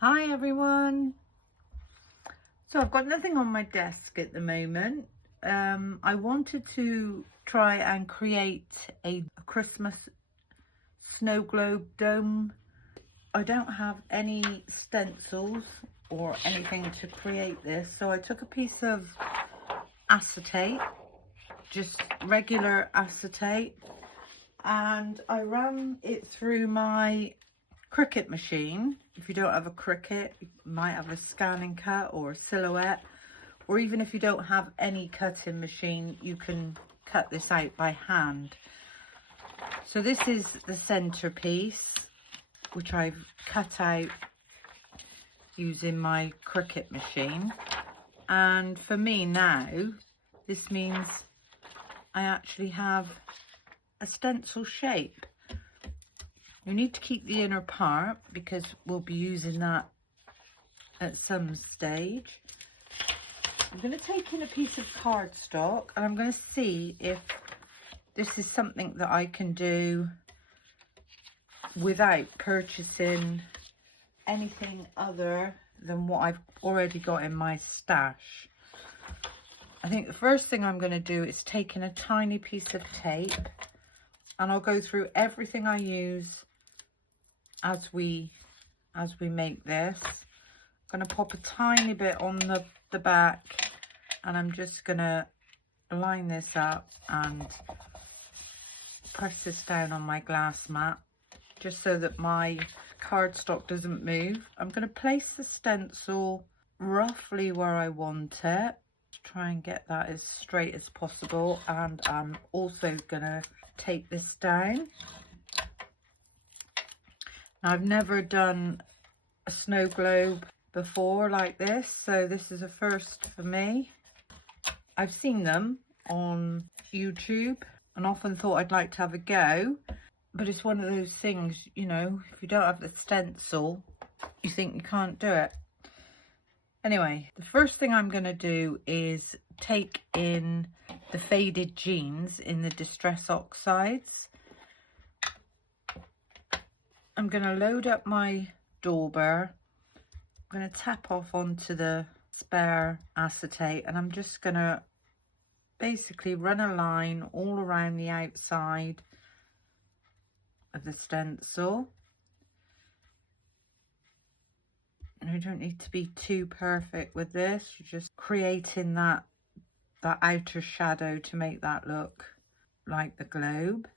Hi everyone. So I've got nothing on my desk at the moment. I wanted to try and create a Christmas snow globe dome. I don't have any stencils or anything to create this, so I took a piece of acetate, just regular acetate, and I ran it through my Cricut machine. If you don't have a Cricut, you might have a scanning cut or a silhouette, or even if you don't have any cutting machine, you can cut this out by hand. So this is the centerpiece, which I've cut out using my Cricut machine. And for me now, this means I actually have a stencil shape. You need to keep the inner part because we'll be using that at some stage. I'm going to take in a piece of cardstock and I'm going to see if this is something that I can do without purchasing anything other than what I've already got in my stash. I think the first thing I'm going to do is take in a tiny piece of tape, and I'll go through everything I use as we make this. I'm going to pop a tiny bit on the back, and I'm just going to line this up and press this down on my glass mat just so that my cardstock doesn't move. I'm going to place the stencil roughly where I want it to try and get that as straight as possible, and I'm also going to tape this down. Now, I've never done a snow globe before like this, so this is a first for me. I've seen them on YouTube and often thought I'd like to have a go, but it's one of those things, you know, if you don't have the stencil, you think you can't do it. Anyway, the first thing I'm going to do is take in the faded jeans in the Distress Oxides. I'm going to load up my dauber. I'm going to tap off onto the spare acetate, and I'm just going to basically run a line all around the outside of the stencil. And you don't need to be too perfect with this. You're just creating that outer shadow to make that look like the globe.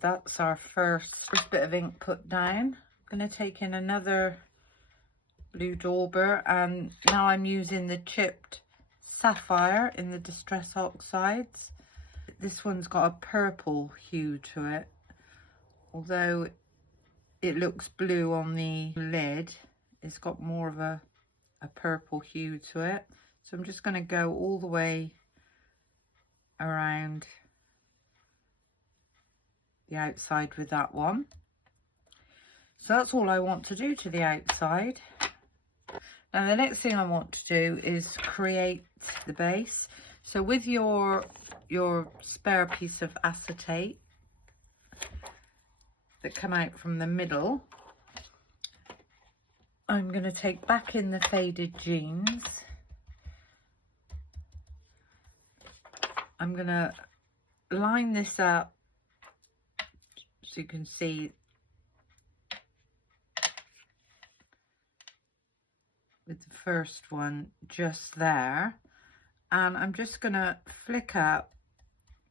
That's our first bit of ink put down. I'm going to take in another blue dauber, and now I'm using the chipped sapphire in the Distress Oxides. This one's got a purple hue to it, although it looks blue on the lid. It's got more of a purple hue to it. So I'm just going to go all the way around the outside with that one. So that's all I want to do to the outside. Now the next thing I want to do is create the base. So with your spare piece of acetate that come out from the middle, I'm going to take back in the faded jeans. I'm going to line this up so you can see with the first one just there, and I'm just going to flick up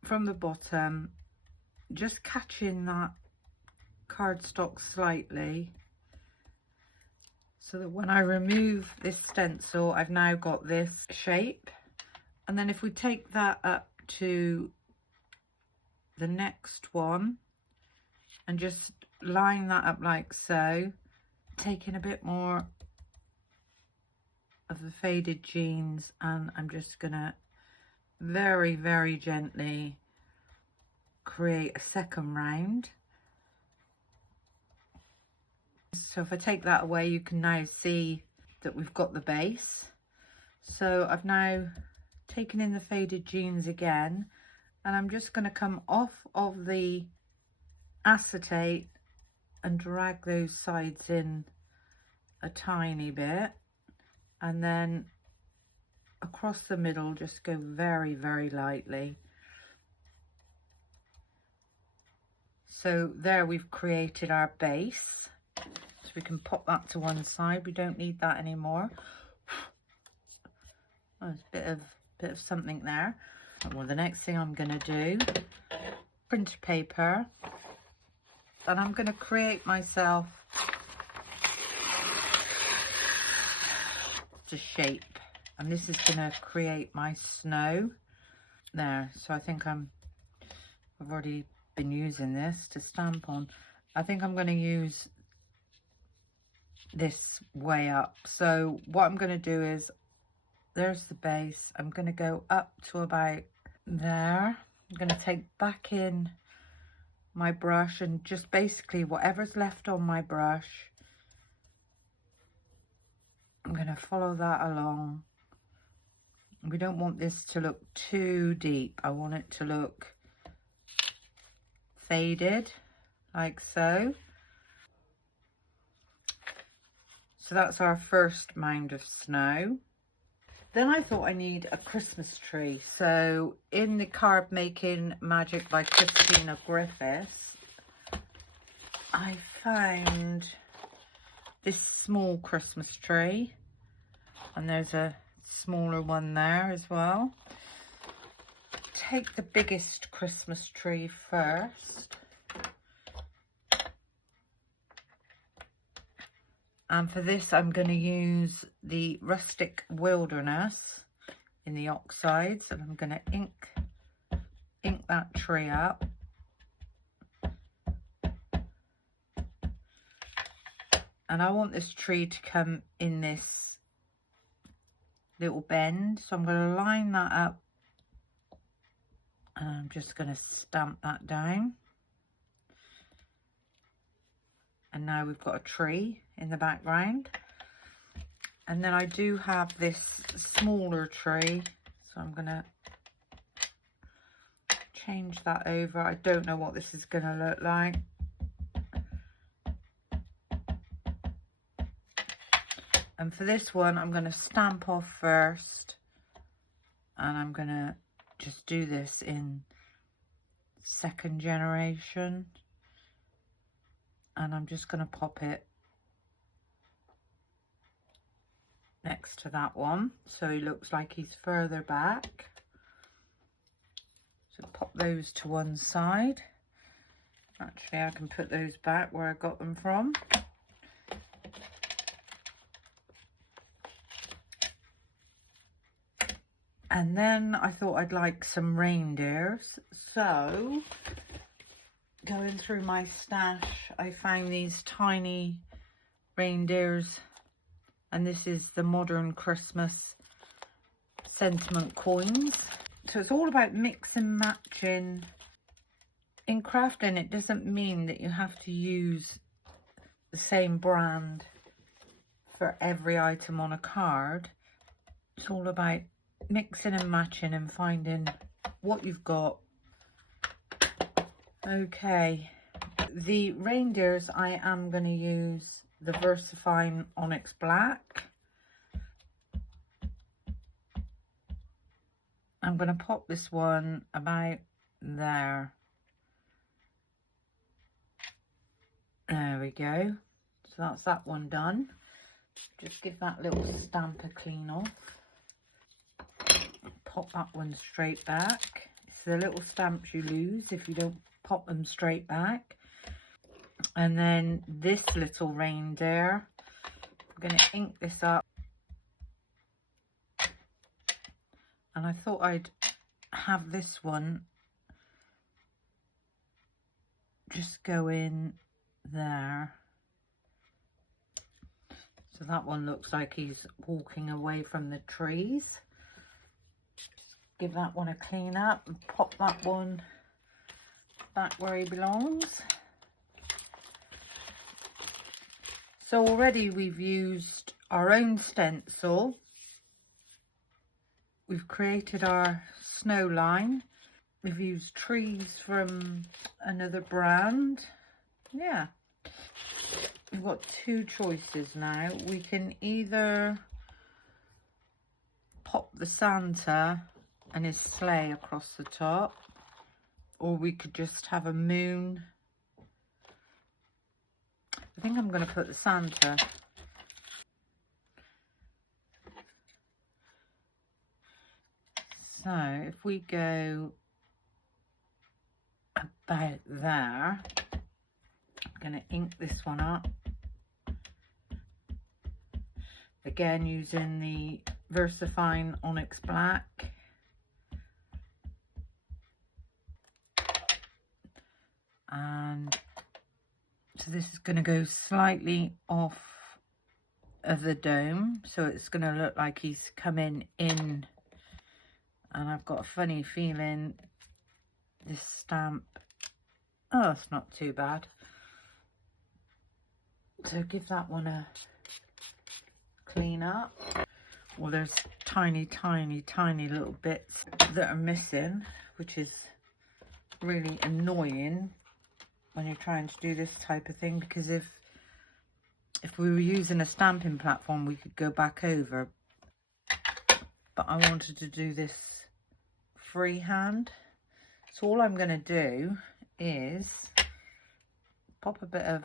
from the bottom, just catching that cardstock slightly, so that when I remove this stencil, I've now got this shape. And then if we take that up to the next one and just line that up like so, taking a bit more of the faded jeans, and I'm just gonna very, very gently create a second round. So if I take that away, you can now see that we've got the base. So I've now taken in the faded jeans again, and I'm just going to come off of the acetate and drag those sides in a tiny bit, and then across the middle just go very, very lightly. So there we've created our base, so we can pop that to one side. We don't need that anymore. Oh, there's a bit of something there. Well, the next thing I'm going to do, printer paper, and I'm going to create myself a shape, and this is going to create my snow there. So I think I've already been using this to stamp on. I think I'm going to use this way up. So what I'm going to do is, there's the base. I'm going to go up to about there. I'm going to take back in my brush and just basically whatever's left on my brush, I'm going to follow that along. We don't want this to look too deep. I want it to look faded, like so. So that's our first mound of snow. Then I thought I need a Christmas tree. So in the Card Making Magic by Christina Griffiths, I found this small Christmas tree, and there's a smaller one there as well. Take the biggest Christmas tree first, and for this I'm going to use the Rustic Wilderness in the oxides, and I'm going to ink that tree up. And I want this tree to come in this little bend, so I'm going to line that up, and I'm just going to stamp that down. And now we've got a tree in the background. And then I do have this smaller tree, so I'm going to change that over. I don't know what this is going to look like. And for this one, I'm going to stamp off first, and I'm going to just do this in second generation, and I'm just going to pop it next to that one, so he looks like he's further back. So pop those to one side. Actually, I can put those back where I got them from. And then I thought I'd like some reindeers. So going through my stash, I found these tiny reindeers, and this is the Modern Christmas sentiment coins. So it's all about mix and matching. In crafting, it doesn't mean that you have to use the same brand for every item on a card. It's all about mixing and matching and finding what you've got. Okay, the reindeers, I am going to use the VersaFine Onyx Black. I'm going to pop this one about there. There we go. So that's that one done. Just give that little stamp a clean off. Pop that one straight back. It's the little stamps you lose if you don't pop them straight back. And then this little reindeer, I'm going to ink this up. And I thought I'd have this one just go in there. So that one looks like he's walking away from the trees. Give that one a clean up and pop that one back where he belongs. So already we've used our own stencil. We've created our snow line. We've used trees from another brand. Yeah. we've got two choices now. We can either pop the Santa and his sleigh across the top, or we could just have a moon. I think I'm going to put the Santa. So if we go about there, I'm going to ink this one up. Again, using the VersaFine Onyx Black. And so this is going to go slightly off of the dome. So it's going to look like he's coming in. And I've got a funny feeling this stamp, oh, it's not too bad. So give that one a clean up. Well, there's tiny little bits that are missing, which is really annoying when you're trying to do this type of thing, because if we were using a stamping platform, we could go back over. But I wanted to do this freehand. So all I'm going to do is pop a bit of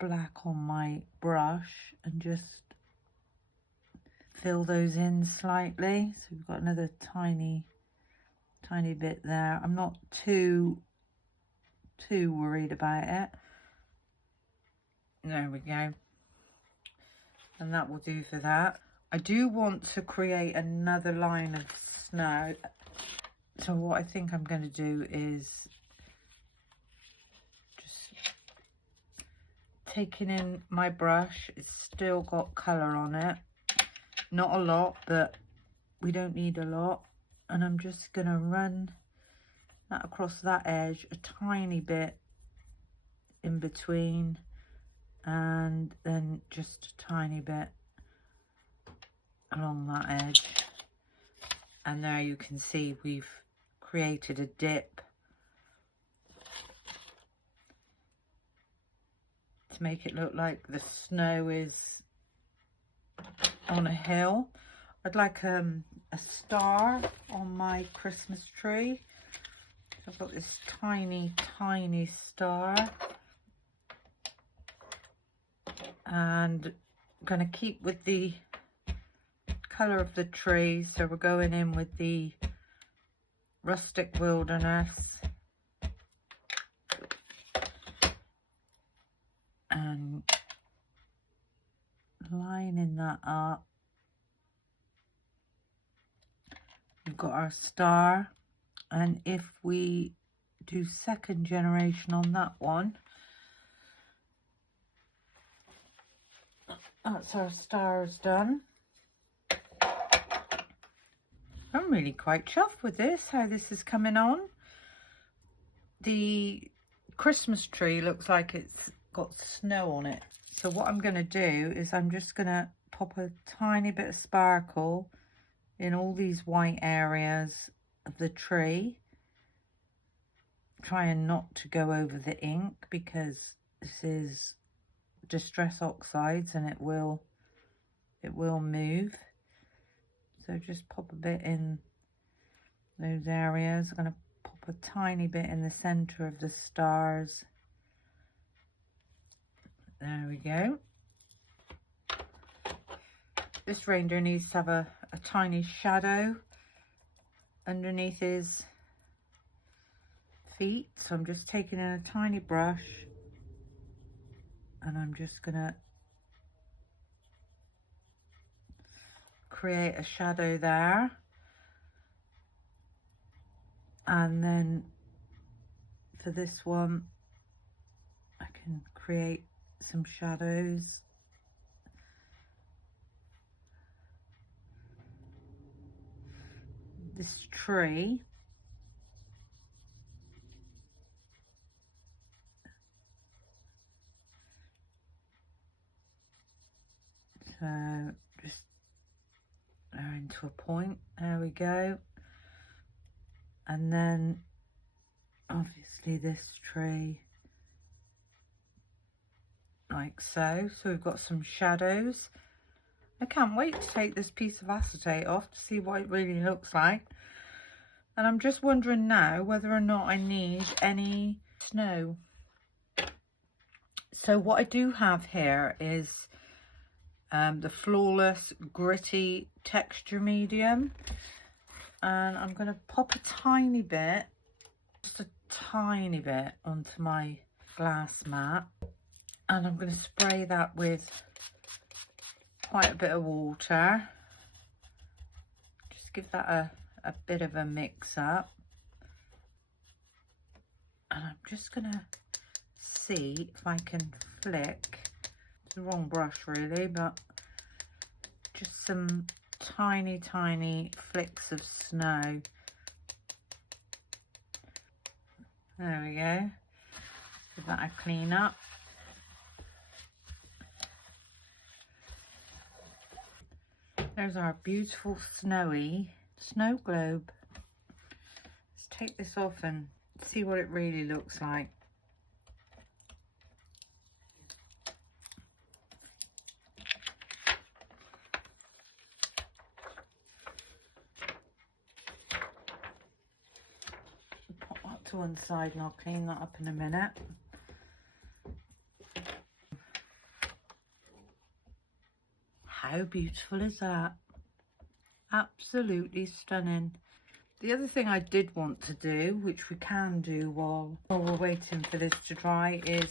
black on my brush and just fill those in slightly. So we've got another tiny bit there. I'm not too worried about it. There we go. And that will do for that. I do want to create another line of snow. So what I think I'm going to do is just taking in my brush. It's still got colour on it. Not a lot, but we don't need a lot. And I'm just going to run that across that edge a tiny bit in between, and then just a tiny bit along that edge. And there you can see we've created a dip to make it look like the snow is on a hill. I'd like a star on my Christmas tree. So I've got this tiny star, and I'm going to keep with the colour of the tree. So we're going in with the Rustic Wilderness, and lining that up. We've got our star, and if we do second generation on that one, that's our stars done. I'm really quite chuffed with this, how this is coming on. The Christmas tree looks like it's got snow on it. So what I'm going to do is I'm just going to pop a tiny bit of sparkle in all these white areas of the tree. Trying not to go over the ink, because this is Distress Oxides and it will move. So just pop a bit in those areas. I'm going to pop a tiny bit in the center of the stars. There we go. This reindeer needs to have a tiny shadow underneath his feet. So I'm just taking in a tiny brush and I'm just going to create a shadow there. And then for this one, I can create some shadows. This tree, so just into a point, there we go. And then obviously this tree, like so. So we've got some shadows. I can't wait to take this piece of acetate off to see what it really looks like. And I'm just wondering now whether or not I need any snow. So what I do have here is the Flawless Gritty Texture Medium. And I'm going to pop a tiny bit, just a tiny bit, onto my glass mat. And I'm going to spray that with quite a bit of water. Just give that a bit of a mix up. And I'm just going to see if I can flick. It's the wrong brush really, but just some tiny flicks of snow. There we go. Give that a clean up. There's our beautiful snowy snow globe. Let's take this off and see what it really looks like. Pop that to one side and I'll clean that up in a minute. How beautiful is that? Absolutely stunning. The other thing I did want to do, which we can do while we're waiting for this to dry, is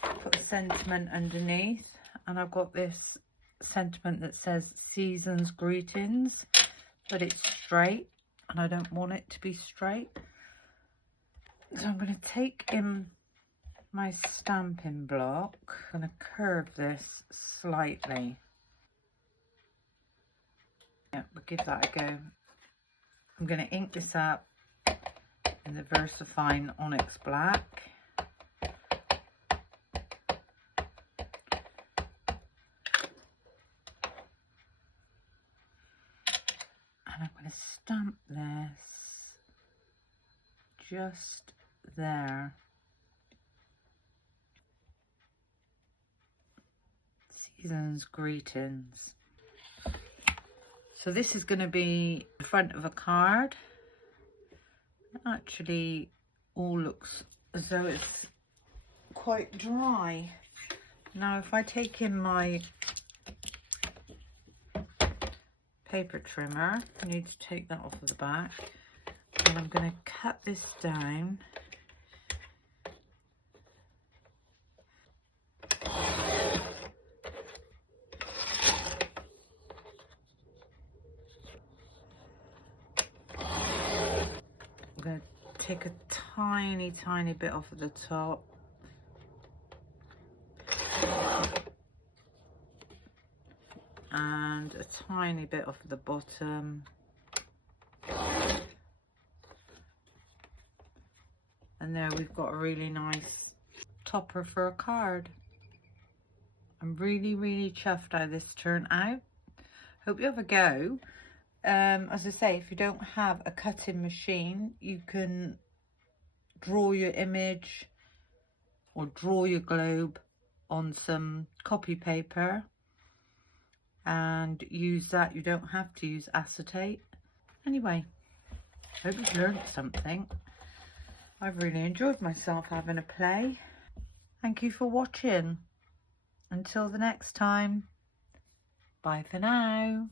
put a sentiment underneath. And I've got this sentiment that says Season's Greetings, but it's straight and I don't want it to be straight. So I'm going to take in my stamping block. I'm going to curve this slightly. Yeah, we'll give that a go. I'm going to ink this up in the VersaFine Onyx Black. And I'm going to stamp this just there. Season's Greetings. So this is going to be the front of a card. It actually all looks as though it's quite dry. Now if I take in my paper trimmer, I need to take that off of the back, and I'm going to cut this down. I'm going to take a tiny bit off of the top. And a tiny bit off of the bottom. And there we've got a really nice topper for a card. I'm really chuffed how this turned out. Hope you have a go. As I say, if you don't have a cutting machine, you can draw your image or draw your globe on some copy paper and use that. You don't have to use acetate. Anyway, hope you've learned something. I've really enjoyed myself having a play. Thank you for watching. Until the next time, bye for now.